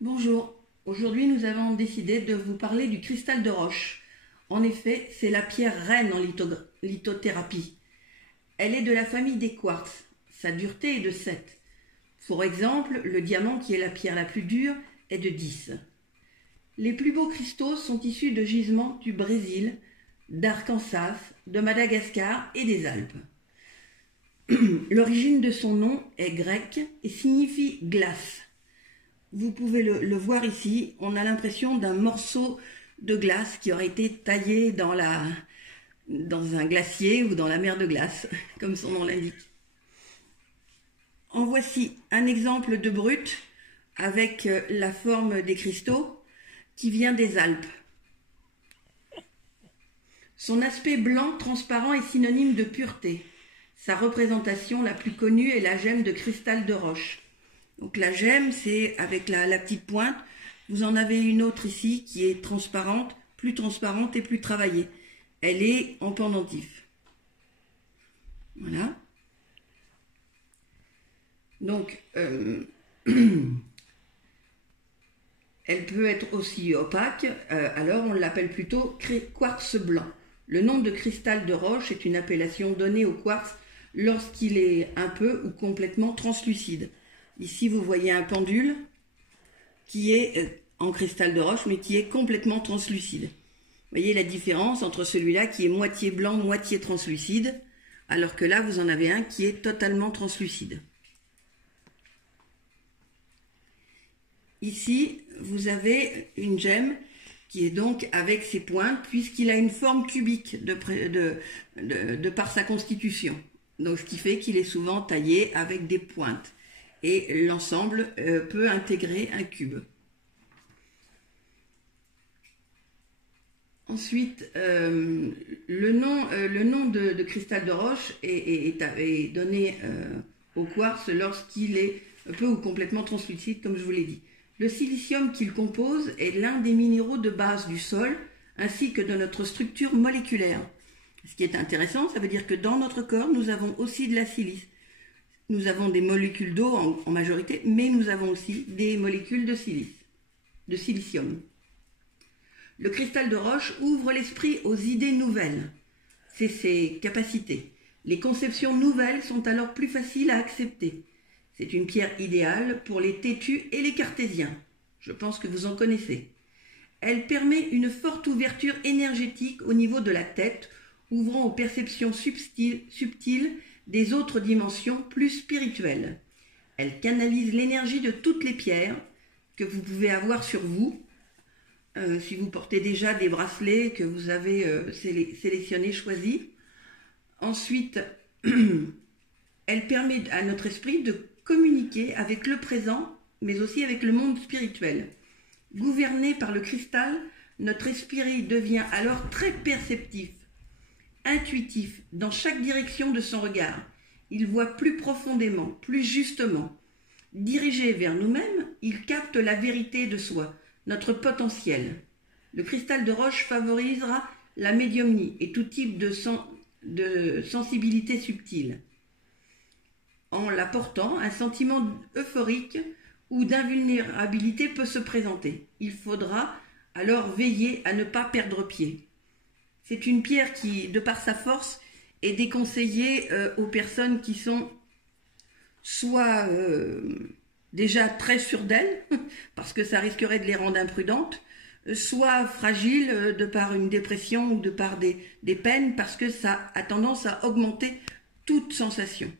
Bonjour, aujourd'hui nous avons décidé de vous parler du cristal de roche. En effet, c'est la pierre reine en lithothérapie. Elle est de la famille des quartz, sa dureté est de 7. Pour exemple, le diamant, qui est la pierre la plus dure, est de 10. Les plus beaux cristaux sont issus de gisements du Brésil, d'Arkansas, de Madagascar et des Alpes. L'origine de son nom est grecque et signifie glace. Vous pouvez le voir ici, on a l'impression d'un morceau de glace qui aurait été taillé dans un glacier ou dans la mer de glace, comme son nom l'indique. En voici un exemple de brut avec la forme des cristaux qui vient des Alpes. Son aspect blanc transparent est synonyme de pureté. Sa représentation la plus connue est la gemme de cristal de roche. Donc la gemme, c'est avec la petite pointe. Vous en avez une autre ici qui est transparente et plus travaillée. Elle est en pendentif. Voilà. Donc, elle peut être aussi opaque, alors on l'appelle plutôt quartz blanc. Le nom de cristal de roche est une appellation donnée au quartz lorsqu'il est un peu ou complètement translucide. Ici, vous voyez un pendule qui est en cristal de roche, mais qui est complètement translucide. Vous voyez la différence entre celui-là qui est moitié blanc, moitié translucide, alors que là, vous en avez un qui est totalement translucide. Ici, vous avez une gemme qui est donc avec ses pointes, puisqu'il a une forme cubique de par sa constitution. Donc, ce qui fait qu'il est souvent taillé avec des pointes. Et l'ensemble peut intégrer un cube. Ensuite, le nom de cristal de roche est donné au quartz lorsqu'il est peu ou complètement translucide, comme je vous l'ai dit. Le silicium qu'il compose est l'un des minéraux de base du sol, ainsi que de notre structure moléculaire. Ce qui est intéressant, ça veut dire que dans notre corps, nous avons aussi de la silice. Nous avons des molécules d'eau en majorité, mais nous avons aussi des molécules de silicium. Le cristal de roche ouvre l'esprit aux idées nouvelles. C'est ses capacités. Les conceptions nouvelles sont alors plus faciles à accepter. C'est une pierre idéale pour les têtus et les cartésiens. Je pense que vous en connaissez. Elle permet une forte ouverture énergétique au niveau de la tête, ouvrant aux perceptions subtiles des autres dimensions plus spirituelles. Elle canalise l'énergie de toutes les pierres que vous pouvez avoir sur vous. Si vous portez déjà des bracelets que vous avez sélectionnés, choisis. Ensuite, elle permet à notre esprit de communiquer avec le présent, mais aussi avec le monde spirituel. Gouverné par le cristal, notre esprit devient alors très perceptif, intuitif dans chaque direction de son regard. Il voit plus profondément, plus justement. Dirigé vers nous-mêmes, il capte la vérité de soi, notre potentiel. Le cristal de roche favorisera la médiumnie et tout type de sensibilité subtile. En la portant, un sentiment euphorique ou d'invulnérabilité peut se présenter. Il faudra alors veiller à ne pas perdre pied. C'est une pierre qui, de par sa force, est déconseillée aux personnes qui sont soit déjà très sûres d'elles, parce que ça risquerait de les rendre imprudentes, soit fragiles de par une dépression ou de par des peines, parce que ça a tendance à augmenter toute sensation,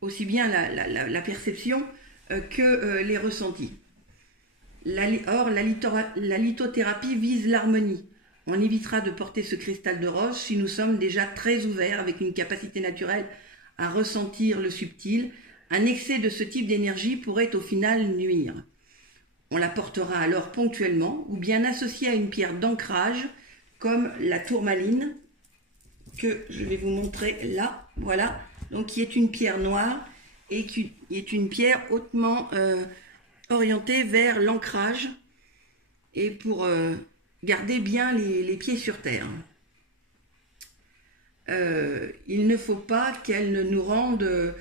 aussi bien la perception que les ressentis. Or, la lithothérapie vise l'harmonie. On évitera de porter ce cristal de roche si nous sommes déjà très ouverts avec une capacité naturelle à ressentir le subtil. Un excès de ce type d'énergie pourrait au final nuire. On la portera alors ponctuellement ou bien associée à une pierre d'ancrage comme la tourmaline que je vais vous montrer là. Voilà, donc qui est une pierre noire et qui est une pierre hautement orientée vers l'ancrage et pour garder bien les pieds sur terre. Il ne faut pas qu'elle ne nous rende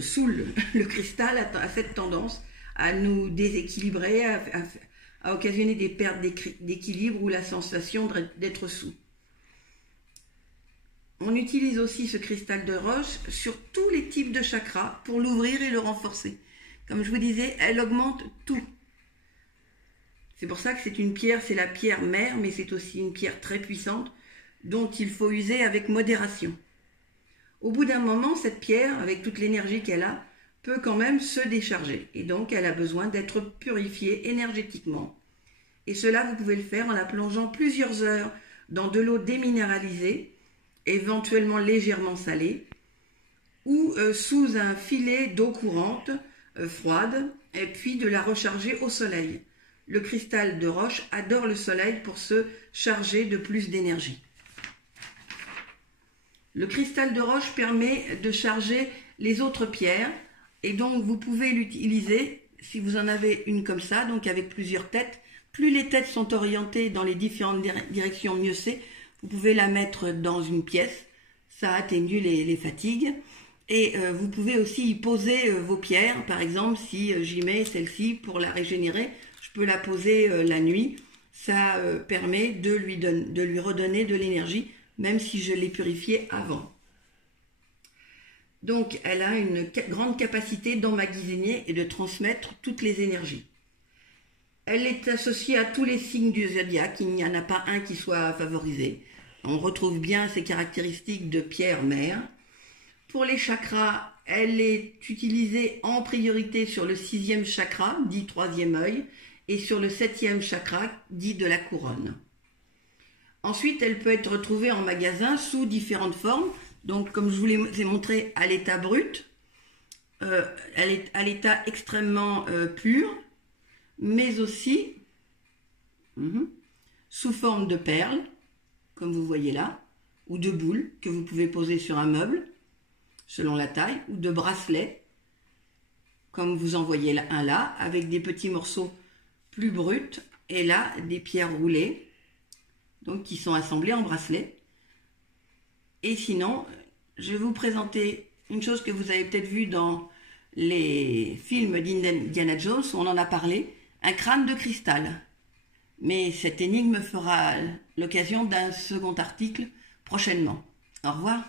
saoul. Le cristal a cette tendance à nous déséquilibrer, à occasionner des pertes d'équilibre ou la sensation d'être sous. On utilise aussi ce cristal de roche sur tous les types de chakras pour l'ouvrir et le renforcer. Comme je vous disais, elle augmente tout. C'est pour ça que c'est une pierre, c'est la pierre mère, mais c'est aussi une pierre très puissante dont il faut user avec modération. Au bout d'un moment, cette pierre, avec toute l'énergie qu'elle a, peut quand même se décharger. Et donc, elle a besoin d'être purifiée énergétiquement. Et cela, vous pouvez le faire en la plongeant plusieurs heures dans de l'eau déminéralisée, éventuellement légèrement salée, ou sous un filet d'eau courante, froide, et puis de la recharger au soleil. Le cristal de roche adore le soleil pour se charger de plus d'énergie. Le cristal de roche permet de charger les autres pierres et donc vous pouvez l'utiliser si vous en avez une comme ça, donc avec plusieurs têtes. Plus les têtes sont orientées dans les différentes directions, mieux c'est. Vous pouvez la mettre dans une pièce, ça atténue les fatigues. Et vous pouvez aussi y poser vos pierres. Par exemple, si j'y mets celle-ci pour la régénérer, je peux la poser la nuit. Ça permet de lui redonner de l'énergie, même si je l'ai purifiée avant. Donc, elle a une grande capacité d'emmagasiner et de transmettre toutes les énergies. Elle est associée à tous les signes du zodiaque, il n'y en a pas un qui soit favorisé. On retrouve bien ces caractéristiques de pierre mère. Pour les chakras, elle est utilisée en priorité sur le 6e chakra, dit 3e œil, et sur le 7e chakra, dit de la couronne. Ensuite, elle peut être retrouvée en magasin sous différentes formes. Donc, comme je vous l'ai montré, à l'état brut, elle est à l'état extrêmement pur, mais aussi sous forme de perles, comme vous voyez là, ou de boules que vous pouvez poser sur un meuble, selon la taille, ou de bracelets, comme vous en voyez un là, avec des petits morceaux plus bruts, et là, des pierres roulées, donc qui sont assemblées en bracelets. Et sinon, je vais vous présenter une chose que vous avez peut-être vue dans les films d'Indiana Jones, on en a parlé, un crâne de cristal. Mais cette énigme fera l'occasion d'un second article prochainement. Au revoir.